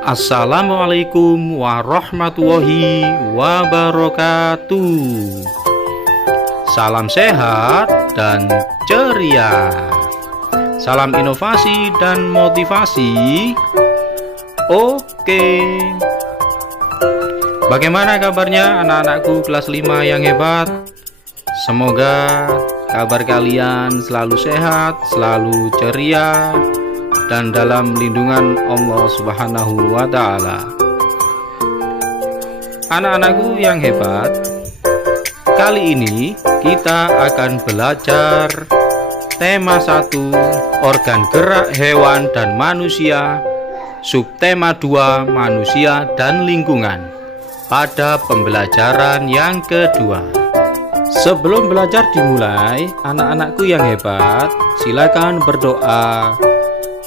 Assalamualaikum warahmatullahi wabarakatuh. Salam sehat dan ceria. Salam inovasi dan motivasi. Oke. Bagaimana kabarnya anak-anakku kelas 5 yang hebat? Semoga kabar kalian selalu sehat, selalu ceria, dan dalam lindungan Allah Subhanahu wa Ta'ala. Anak-anakku yang hebat, kali ini kita akan belajar tema 1, organ gerak hewan dan manusia, subtema 2, manusia dan lingkungan, pada pembelajaran yang kedua. Sebelum belajar dimulai, anak-anakku yang hebat, silakan berdoa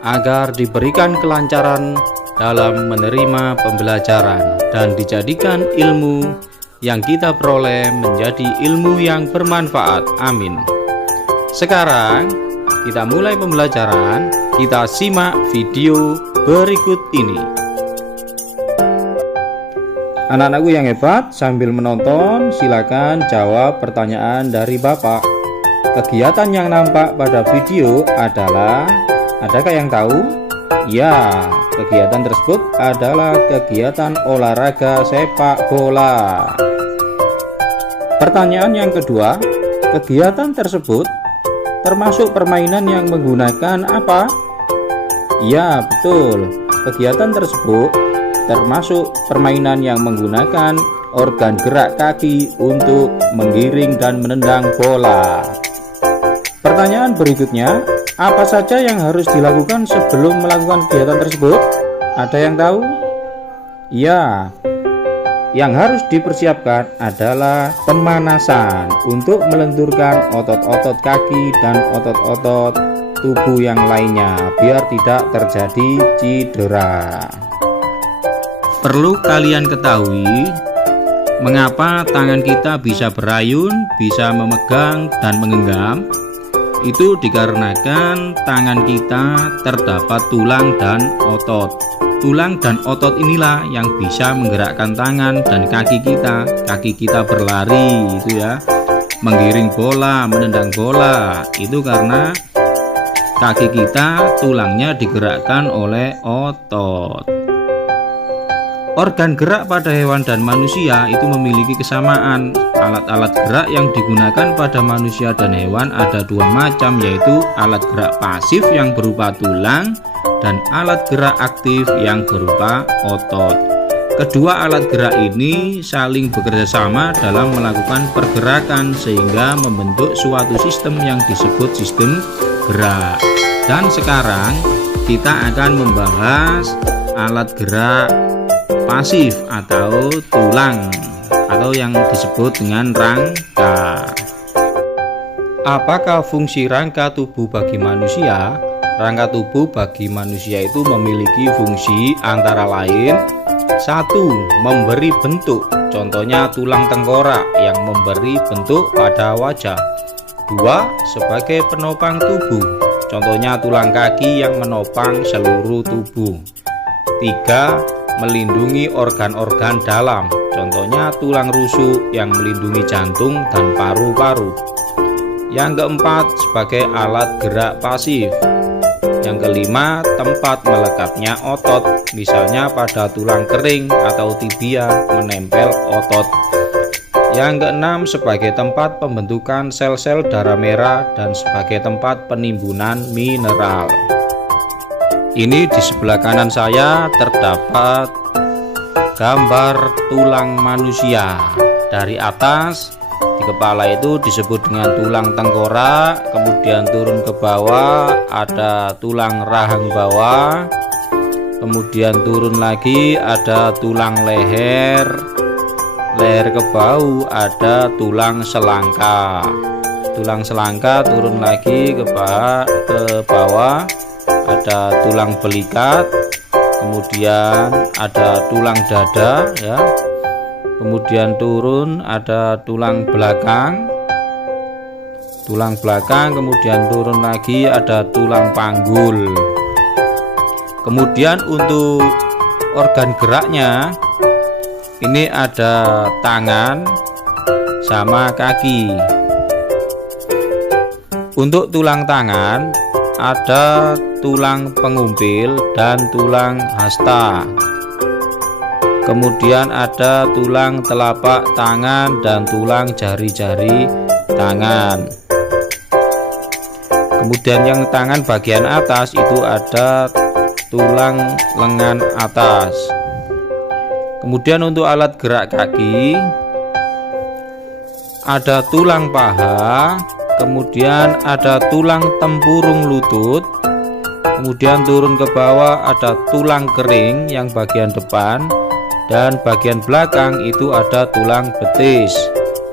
agar diberikan kelancaran dalam menerima pembelajaran dan dijadikan ilmu yang kita peroleh menjadi ilmu yang bermanfaat. Amin. Sekarang kita mulai pembelajaran. Kita simak video berikut ini. Anak-anakku yang hebat, sambil menonton silakan jawab pertanyaan dari Bapak. Kegiatan yang nampak pada video adalah, adakah yang tahu? Ya, kegiatan tersebut adalah kegiatan olahraga sepak bola. Pertanyaan yang kedua, kegiatan tersebut termasuk permainan yang menggunakan apa? Ya, betul. Kegiatan tersebut termasuk permainan yang menggunakan organ gerak kaki untuk menggiring dan menendang bola. Pertanyaan berikutnya, apa saja yang harus dilakukan sebelum melakukan kegiatan tersebut? Ada yang tahu? Ya, yang harus dipersiapkan adalah pemanasan untuk melenturkan otot-otot kaki dan otot-otot tubuh yang lainnya biar tidak terjadi cedera. Perlu kalian ketahui mengapa tangan kita bisa berayun, bisa memegang dan menggenggam. Itu dikarenakan tangan kita terdapat tulang dan otot. Tulang dan otot inilah yang bisa menggerakkan tangan dan kaki kita. Kaki kita berlari, itu ya, menggiring bola, menendang bola. Itu karena kaki kita tulangnya digerakkan oleh otot. Organ gerak pada hewan dan manusia itu memiliki kesamaan. Alat-alat gerak yang digunakan pada manusia dan hewan ada dua macam, yaitu alat gerak pasif yang berupa tulang dan alat gerak aktif yang berupa otot. Kedua alat gerak ini saling bekerja sama dalam melakukan pergerakan sehingga membentuk suatu sistem yang disebut sistem gerak. Dan sekarang kita akan membahas alat gerak pasif atau tulang, atau yang disebut dengan rangka. Apakah fungsi rangka tubuh bagi manusia? Rangka tubuh bagi manusia itu memiliki fungsi antara lain: 1. Memberi bentuk, contohnya tulang tengkorak yang memberi bentuk pada wajah. 2. Sebagai penopang tubuh, contohnya tulang kaki yang menopang seluruh tubuh. 3. Melindungi organ-organ dalam, contohnya tulang rusuk yang melindungi jantung dan paru-paru. Yang keempat, sebagai alat gerak pasif. Yang kelima, tempat melekatnya otot, misalnya pada tulang kering atau tibia menempel otot. Yang keenam, sebagai tempat pembentukan sel-sel darah merah dan sebagai tempat penimbunan mineral. Ini di sebelah kanan saya terdapat gambar tulang manusia. Dari atas di kepala itu disebut dengan tulang tengkorak, kemudian turun ke bawah ada tulang rahang bawah, kemudian turun lagi ada tulang leher, leher ke bahu ada tulang selangka, tulang selangka turun lagi ke bawah ada tulang belikat, kemudian ada tulang dada ya, kemudian turun ada tulang belakang, kemudian turun lagi ada tulang panggul. Kemudian untuk organ geraknya, ini ada tangan sama kaki. Untuk tulang tangan ada tulang pengumpil dan tulang hasta. Kemudian ada tulang telapak tangan dan tulang jari-jari tangan. Kemudian yang tangan bagian atas itu ada tulang lengan atas. Kemudian untuk alat gerak kaki ada tulang paha, kemudian ada tulang tempurung lutut, kemudian turun ke bawah ada tulang kering yang bagian depan, dan bagian belakang itu ada tulang betis.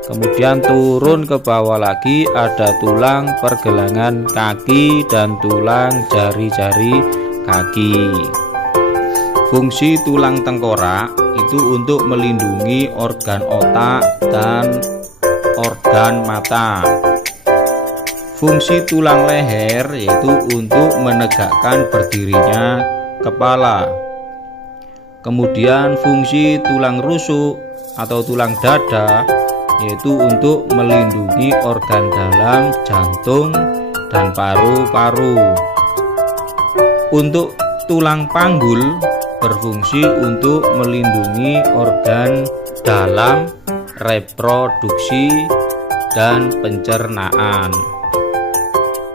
Kemudian turun ke bawah lagi ada tulang pergelangan kaki dan tulang jari-jari kaki. Fungsi tulang tengkorak itu untuk melindungi organ otak dan organ mata. Fungsi tulang leher yaitu untuk menegakkan berdirinya kepala. Kemudian fungsi tulang rusuk atau tulang dada yaitu untuk melindungi organ dalam jantung dan paru-paru. Untuk tulang panggul berfungsi untuk melindungi organ dalam, reproduksi, dan pencernaan.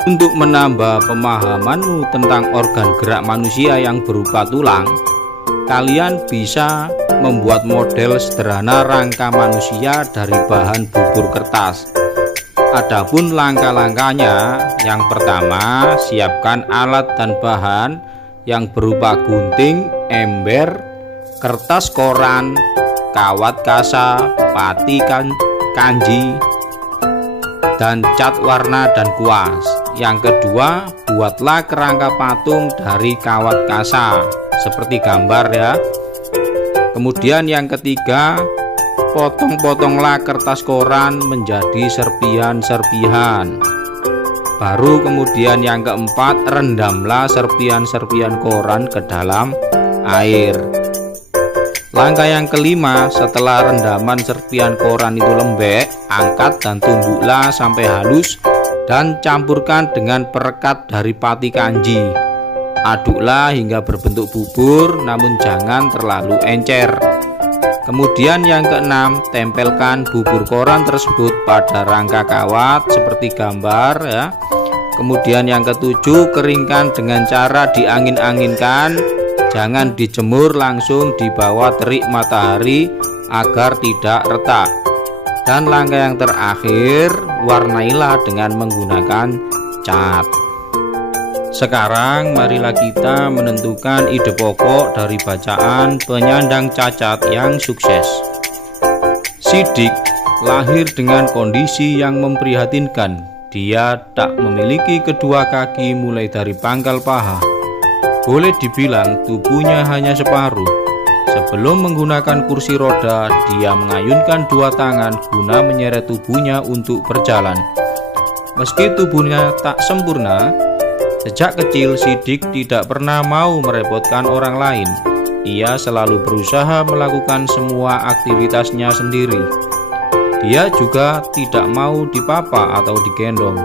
Untuk menambah pemahamanmu tentang organ gerak manusia yang berupa tulang, kalian bisa membuat model sederhana rangka manusia dari bahan bubur kertas. Adapun langkah-langkahnya, yang pertama, siapkan alat dan bahan yang berupa gunting, ember, kertas koran, kawat kasa, pati kanji, dan cat warna dan kuas. Yang kedua, buatlah kerangka patung dari kawat kasa seperti gambar ya. Kemudian yang ketiga, potong-potonglah kertas koran menjadi serpihan-serpihan. Baru kemudian yang keempat, rendamlah serpihan-serpihan koran ke dalam air. Langkah yang kelima, setelah rendaman serpihan koran itu lembek, angkat dan tumbuklah sampai halus dan campurkan dengan perekat dari pati kanji. Aduklah hingga berbentuk bubur, namun jangan terlalu encer. Kemudian yang keenam, tempelkan bubur koran tersebut pada rangka kawat seperti gambar ya. Kemudian yang ketujuh, keringkan dengan cara diangin-anginkan, jangan dijemur, langsung di bawah terik matahari agar tidak retak. Dan langkah yang terakhir, warnailah dengan menggunakan cat. Sekarang marilah kita menentukan ide pokok dari bacaan penyandang cacat yang sukses. Sidik lahir dengan kondisi yang memprihatinkan. Dia tak memiliki kedua kaki mulai dari pangkal paha. Boleh dibilang tubuhnya hanya separuh. Sebelum menggunakan kursi roda, dia mengayunkan dua tangan guna menyeret tubuhnya untuk berjalan. Meski tubuhnya tak sempurna, sejak kecil Sidik tidak pernah mau merepotkan orang lain. Ia selalu berusaha melakukan semua aktivitasnya sendiri. Dia juga tidak mau dipapa atau digendong.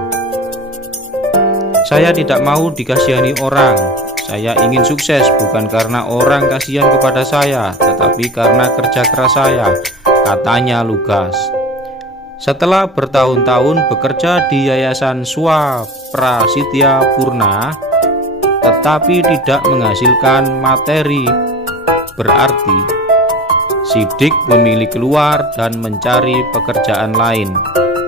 Saya tidak mau dikasihani orang. Saya ingin sukses bukan karena orang kasihan kepada saya, tetapi karena kerja keras saya, katanya lugas. Setelah bertahun-tahun bekerja di Yayasan Swaprasitya Purna, tetapi tidak menghasilkan materi berarti, Sidik memilih keluar dan mencari pekerjaan lain.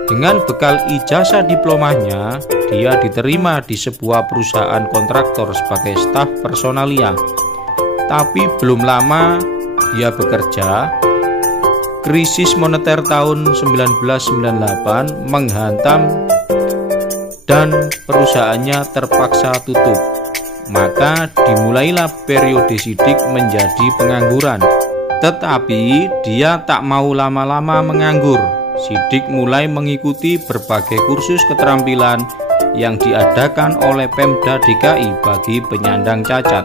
Dengan bekal ijazah diplomanya, dia diterima di sebuah perusahaan kontraktor sebagai staf personalia. Tapi belum lama dia bekerja, krisis moneter tahun 1998 menghantam dan perusahaannya terpaksa tutup. Maka dimulailah periode Sidik menjadi pengangguran. Tetapi dia tak mau lama-lama menganggur. Sidik mulai mengikuti berbagai kursus keterampilan yang diadakan oleh Pemda DKI bagi penyandang cacat.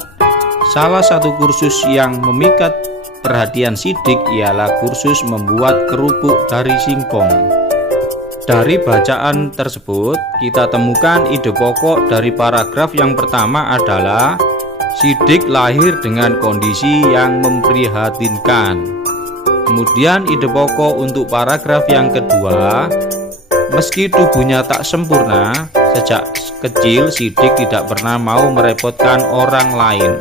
Salah satu kursus yang memikat perhatian Sidik ialah kursus membuat kerupuk dari singkong. Dari bacaan tersebut, kita temukan ide pokok dari paragraf yang pertama adalah Sidik lahir dengan kondisi yang memprihatinkan. Kemudian ide pokok untuk paragraf yang kedua, meski tubuhnya tak sempurna, sejak kecil Sidik tidak pernah mau merepotkan orang lain.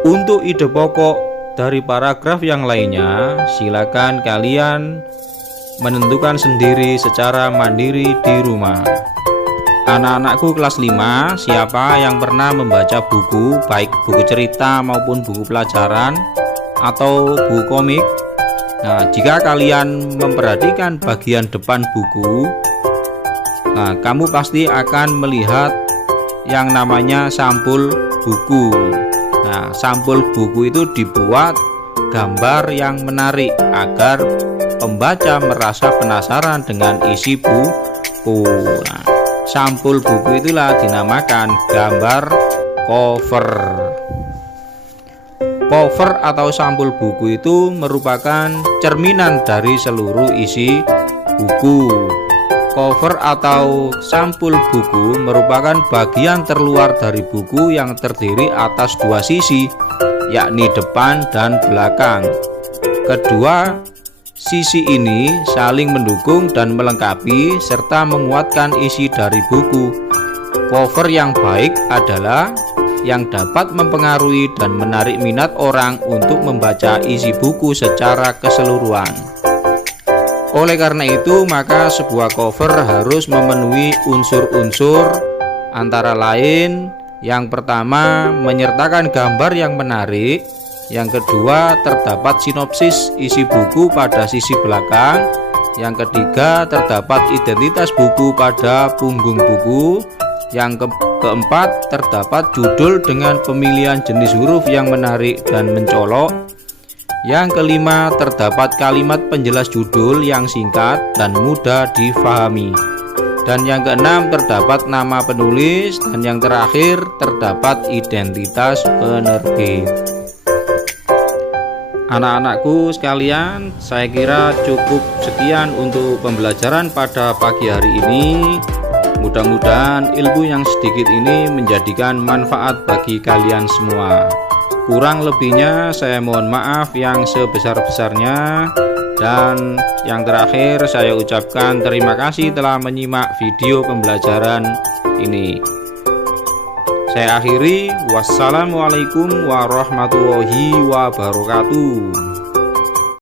Untuk ide pokok dari paragraf yang lainnya, silakan kalian menentukan sendiri secara mandiri di rumah. Anak-anakku kelas 5, siapa yang pernah membaca buku, baik buku cerita maupun buku pelajaran atau buku komik? Nah, jika kalian memperhatikan bagian depan buku, nah, kamu pasti akan melihat yang namanya sampul buku. Nah, sampul buku itu dibuat gambar yang menarik agar pembaca merasa penasaran dengan isi buku. Nah, sampul buku itulah dinamakan gambar cover. Cover atau sampul buku itu merupakan cerminan dari seluruh isi buku. Cover atau sampul buku merupakan bagian terluar dari buku yang terdiri atas dua sisi, yakni depan dan belakang. Kedua sisi ini saling mendukung dan melengkapi serta menguatkan isi dari buku. Cover yang baik adalah yang dapat mempengaruhi dan menarik minat orang untuk membaca isi buku secara keseluruhan. Oleh karena itu, maka sebuah cover harus memenuhi unsur-unsur antara lain: yang pertama, menyertakan gambar yang menarik; yang kedua, terdapat sinopsis isi buku pada sisi belakang; yang ketiga, terdapat identitas buku pada punggung buku; yang keempat, terdapat judul dengan pemilihan jenis huruf yang menarik dan mencolok; yang kelima, terdapat kalimat penjelas judul yang singkat dan mudah difahami; dan yang keenam, terdapat nama penulis; dan yang terakhir, terdapat identitas penerbit. Anak-anakku sekalian, saya kira cukup sekian untuk pembelajaran pada pagi hari ini. Mudah-mudahan ilmu yang sedikit ini menjadikan manfaat bagi kalian semua. Kurang lebihnya saya mohon maaf yang sebesar-besarnya. Dan yang terakhir, saya ucapkan terima kasih telah menyimak video pembelajaran ini. Saya akhiri, wassalamualaikum warahmatullahi wabarakatuh.